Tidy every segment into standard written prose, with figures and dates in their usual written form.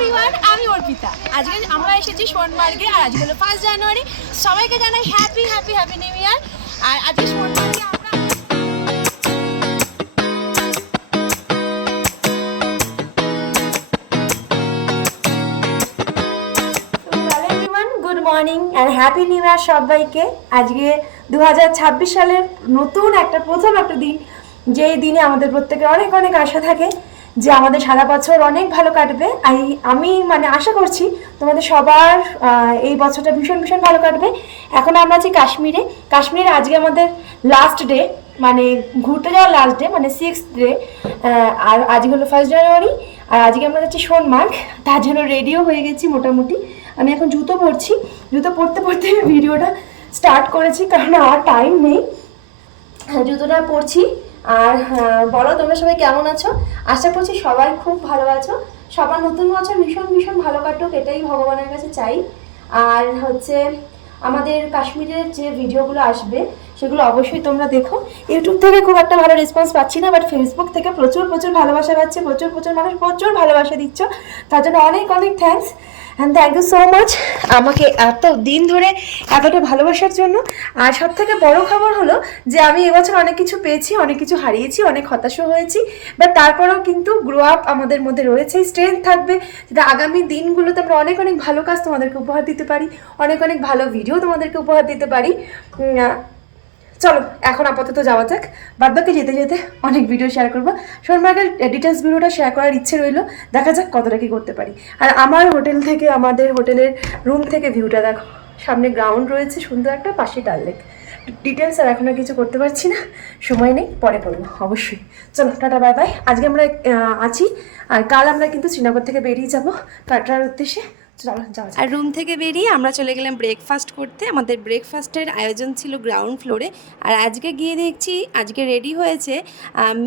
Everyone, আমি অর্পিতা। আজকে আমরা এসেছি সোনমার্গে আর আজকে হলো 5 জানুয়ারি। সবাইকে জানাই happy happy happy new year. আর আজকে সোনমার্গে আমরা good morning and happy new year সবাইকে। আজকে 2026 সালের নতুন প্রথম একটা দিন, যেই দিনে আমাদের প্রত্যেকের অনেক অনেক আশা থাকে যে আমাদের সারা বছর অনেক ভালো কাটবে। আমি আশা করছি তোমাদের সবার এই বছরটা ভীষণ ভীষণ ভালো কাটবে। এখন আমরা আছি কাশ্মীরে আজকে আমাদের লাস্ট ডে, ঘুরতে যাওয়ার লাস্ট ডে, 6th ডে। আর আজকে হলো 1 জানুয়ারি আর আজকে আমরা যাচ্ছি সোনমার্গ। তার জন্য রেডিও হয়ে গেছি মোটামুটি। আমি এখন জুতো পরছি, জুতো পরতে পরতে ভিডিওটা স্টার্ট করেছি কারণ আমার টাইম নেই। জুতোটা পরছি। আর বলো তোমরা সবাই কেমন আছো? আশা করছি সবাই খুব ভালো আছো। সবার নতুন বছর ভীষণ ভীষণ ভালো কাটুক, এটাই ভগবানের কাছে চাই। আর আমাদের কাশ্মীরের যে ভিডিওগুলো আসবে সেগুলো অবশ্যই তোমরা দেখো। ইউটিউব থেকে খুব একটা ভালো রেসপন্স পাচ্ছি না, বাট ফেসবুক থেকে প্রচুর প্রচুর ভালোবাসা পাচ্ছি, প্রচুর মানুষ প্রচুর ভালোবাসা দিচ্ছ, তার জন্য অনেক অনেক thanks and thank you so much আমাকে এত দিন ধরে এতটা ভালোবাসার জন্য। আর সব থেকে বড় খবর হলো যে আমি এবছর অনেক কিছু পেয়েছি, অনেক কিছু হারিয়েছি, অনেক হতাশও হয়েছি, বাট তারপরেও কিন্তু গ্রো আপ আমাদের মধ্যে রয়েছে, স্ট্রেংথ থাকবে, যেটা আগামী দিনগুলোতে আমরা অনেক অনেক ভালো কাজ তোমাদেরকে উপহার দিতে পারি, অনেক অনেক ভালো ভিডিও তোমাদেরকে উপহার দিতে পারি। চলো এখন আপাতত যাওয়া যাক, বাদবাকি যেতে যেতে অনেক ভিডিও শেয়ার করবো। সোনমার্গের ডিটেলস ভিডিওটা শেয়ার করার ইচ্ছে রইলো, দেখা যাক কতটা কি করতে পারি। আর আমার হোটেল থেকে, আমাদের হোটেলের রুম থেকে ভিউটা দেখো, সামনে গ্রাউন্ড রয়েছে সুন্দর একটা, পাশে ডাল লেক। ডিটেলস আর এখন আর কিছু করতে পারছি না, সময় নেই, পরে করবো অবশ্যই। চলো টাটা বাই বাই। আজকে আমরা আছি, আর কাল আমরা কিন্তু শ্রীনগর থেকে বেরিয়ে যাবো কাটরার উদ্দেশ্যে। আর রুম থেকে বেরিয়ে আমরা চলে গেলাম ব্রেকফাস্ট করতে। আমাদের ব্রেকফাস্টের আয়োজন ছিল গ্রাউন্ড ফ্লোরে। আর আজকে গিয়ে দেখছি আজকে রেডি হয়েছে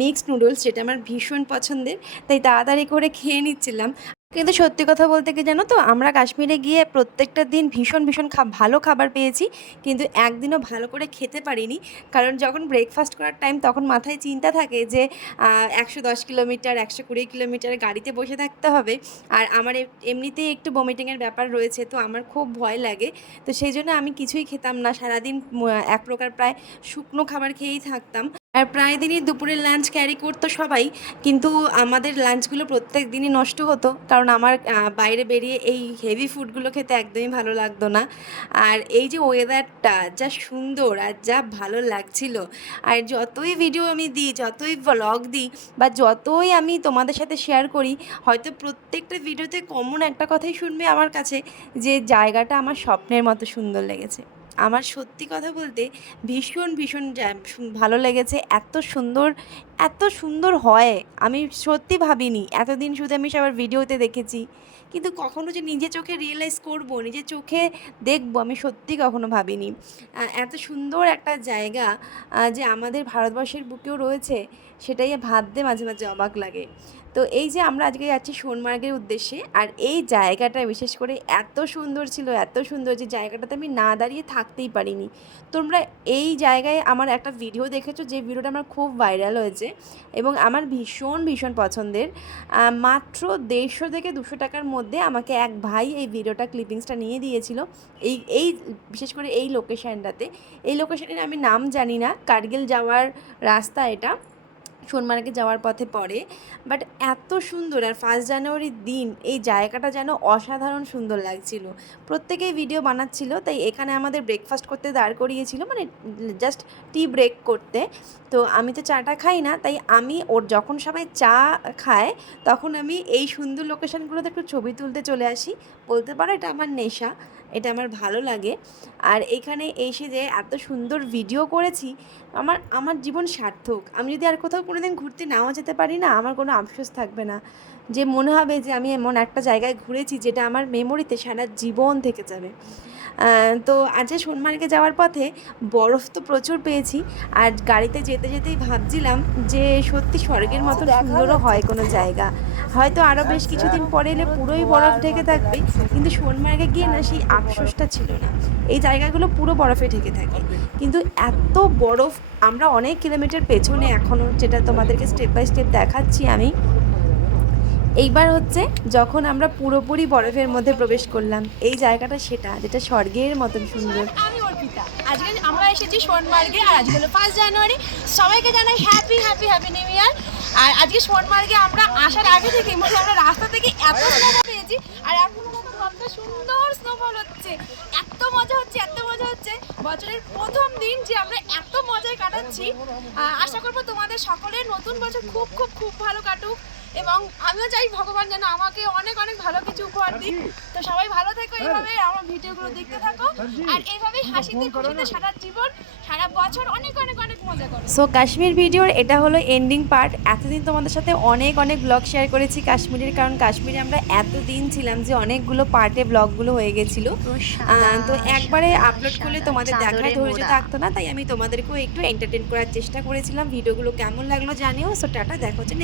মিক্সড নুডলস, যেটা আমার ভীষণ পছন্দের, তাই তাড়াতাড়ি করে খেয়ে নিচ্ছিলাম। কিন্তু সত্যি কথা বলতে কি জানো তো, আমরা কাশ্মীরে গিয়ে প্রত্যেকটা দিন ভীষণ ভীষণ ভালো খাবার পেয়েছি, কিন্তু একদিনও ভালো করে খেতে পারিনি। কারণ যখন ব্রেকফাস্ট করার টাইম তখন মাথায় চিন্তা থাকে যে 110 কিলোমিটার 120 কিলোমিটার গাড়িতে বসে থাকতে হবে। আর আমার এমনিতেই একটু বমিটিংয়ের ব্যাপার রয়েছে, তো আমার খুব ভয় লাগে। তো সেই জন্য আমি কিছুই খেতাম না, সারাদিন এক প্রকার প্রায় শুকনো খাবার খেয়েই থাকতাম। আর প্রায় দিনই দুপুরের লাঞ্চ ক্যারি করতো সবাই, কিন্তু আমাদের লাঞ্চগুলো প্রত্যেক দিনই নষ্ট হতো, কারণ আমার বাইরে বেরিয়ে এই হেভি ফুডগুলো খেতে একদমই ভালো লাগতো না। আর এই যে ওয়েদারটা যা সুন্দর আর যা ভালো লাগছিল, আর যতই ভিডিও আমি দিই, যতই ব্লগ দিই, বা যতই আমি তোমাদের সাথে শেয়ার করি, হয়তো প্রত্যেকটা ভিডিওতে কমন একটা কথাই শুনবে আমার কাছে, যে জায়গাটা আমার স্বপ্নের মতো সুন্দর লেগেছে। আমার সত্যি কথা বলতে ভীষণ ভীষণ ভালো লেগেছে। এত সুন্দর হয় আমি সত্যি ভাবিনি। এতদিন শুধু আমি সবার ভিডিওতে দেখেছি, কিন্তু কখনো যে নিজে চোখে রিয়েলাইজ করব, নিজে চোখে দেখব, আমি সত্যি কখনো ভাবিনি। এত সুন্দর একটা জায়গা যে আমাদের ভারতবর্ষের বুকেও রয়েছে, সেটাই ভাবতে মাঝে মাঝে অবাক লাগে। তো এই যে আমরা আজকে যাচ্ছি সোনমার্গের উদ্দেশ্যে, আর এই জায়গাটা বিশেষ করে এত সুন্দর ছিল, এত সুন্দর যে জায়গাটাতে আমি না দাঁড়িয়ে থাকতেই পারিনি। তোমরা এই জায়গায় আমার একটা ভিডিও দেখেছো, যে ভিডিওটা আমার খুব ভাইরাল হয়েছে এবং আমার ভীষণ ভীষণ পছন্দের। মাত্র 150 থেকে 200 টাকার মধ্যে আমাকে এক ভাই এই ভিডিওটা ক্লিপিংসটা নিয়ে দিয়েছিল। এই বিশেষ করে এই লোকেশানটাতে, এই লোকেশানের আমি নাম জানি না, কার্গিল যাওয়ার রাস্তা এটা, সোনমার্গে যাওয়ার পথে পড়ে। বাট এত সুন্দর, আর 1 জানুয়ারির দিন এই জায়গাটা যেন অসাধারণ সুন্দর লাগছিল। প্রত্যেকেই ভিডিও বানাচ্ছিল, তাই এখানে আমাদের ব্রেকফাস্ট করতে দাঁড় করিয়েছিল, জাস্ট টি ব্রেক করতে। তো আমি তো চাটা খাই না, তাই আমি যখন সবাই চা খায় তখন আমি এই সুন্দর লোকেশানগুলোতে একটু ছবি তুলতে চলে আসি। বলতে পারো এটা আমার নেশা, এটা আমার ভালো লাগে। আর এখানে এসে যে এত সুন্দর ভিডিও করেছি, আমার জীবন সার্থক। আমি যদি আর কোথাও কোনোদিন ঘুরতে নাও যেতে পারি না, আমার কোনো আফসোস থাকবে না, যে মনে হবে যে আমি এমন একটা জায়গায় ঘুরেছি যেটা আমার মেমোরিতে সারা জীবন থেকে যাবে। তো আজকে সোনমার্গে যাওয়ার পথে বরফ তো প্রচুর পেয়েছি, আর গাড়িতে যেতে যেতেই ভাবছিলাম যে সত্যি স্বর্গের মতো সুন্দরও হয় কোনো জায়গা। হয়তো আরও বেশ কিছুদিন পরে এলে পুরোই বরফ ঢেকে থাকবে, কিন্তু সোনমার্গে গিয়ে না সেই আফসোসটা ছিল না। এই জায়গাগুলো পুরো বরফে ঢেকে থাকে, কিন্তু এত বরফ, আমরা অনেক কিলোমিটার পেছনে এখনও, যেটা তোমাদেরকে স্টেপ বাই স্টেপ দেখাচ্ছি আমি, এইবার হচ্ছে যখন আমরা পুরোপুরি বরফের মধ্যে প্রবেশ করলাম, এই জায়গাটা সেটা যেটা স্বর্গের মতন সুন্দর। আমি অর্পিতা, আজকে আমরা এসেছি সোনমার্গে আর আজকে হলো 1 জানুয়ারি। সবাইকে জানাই happy happy happy new year. আর আজকে সোনমার্গে আমরা আসার আগে থেকে মানে আমরা রাস্তা থেকে এত স্নোফল পেয়েছি আর এখন কত সুন্দর স্নোফল হচ্ছে, এত মজা হচ্ছে এত মজা হচ্ছে। বছরের প্রথম দিন যে আমরা এত মজায় কাটাচ্ছি। আশা করবো তোমাদের সকলের নতুন বছর খুব খুব খুব ভালো কাটুক এবং আমিও চাই ভগবান যেন আমাকে অনেক অনেক ভালো কিছু উপহার দিক। তো সবাই ভালো থেকো, এইভাবে আমার ভিডিওগুলো দেখতে থাকো আর এইভাবেই হাসিতে খুশিতে সারা জীবন সারা বছর অনেক অনেক অনেক মজা করো। সো কাশ্মীর ভিডিওর এটা হলো এন্ডিং পার্ট। এতদিন তোমাদের সাথে অনেক অনেক ব্লগ শেয়ার করেছি কাশ্মীরের, কারণ কাশ্মীরে আমরা এতদিন ছিলাম যে অনেকগুলো পার্টে ব্লগগুলো হয়ে গেছিলো। তো একবারে আপলোড করলে তোমাদের দেখার ধৈর্য থাকতো না, তাই আমি তোমাদেরকেও একটু এন্টারটেন করার চেষ্টা করেছিলাম। ভিডিওগুলো কেমন লাগলো জানিও। সো টাটা, দেখা হচ্ছে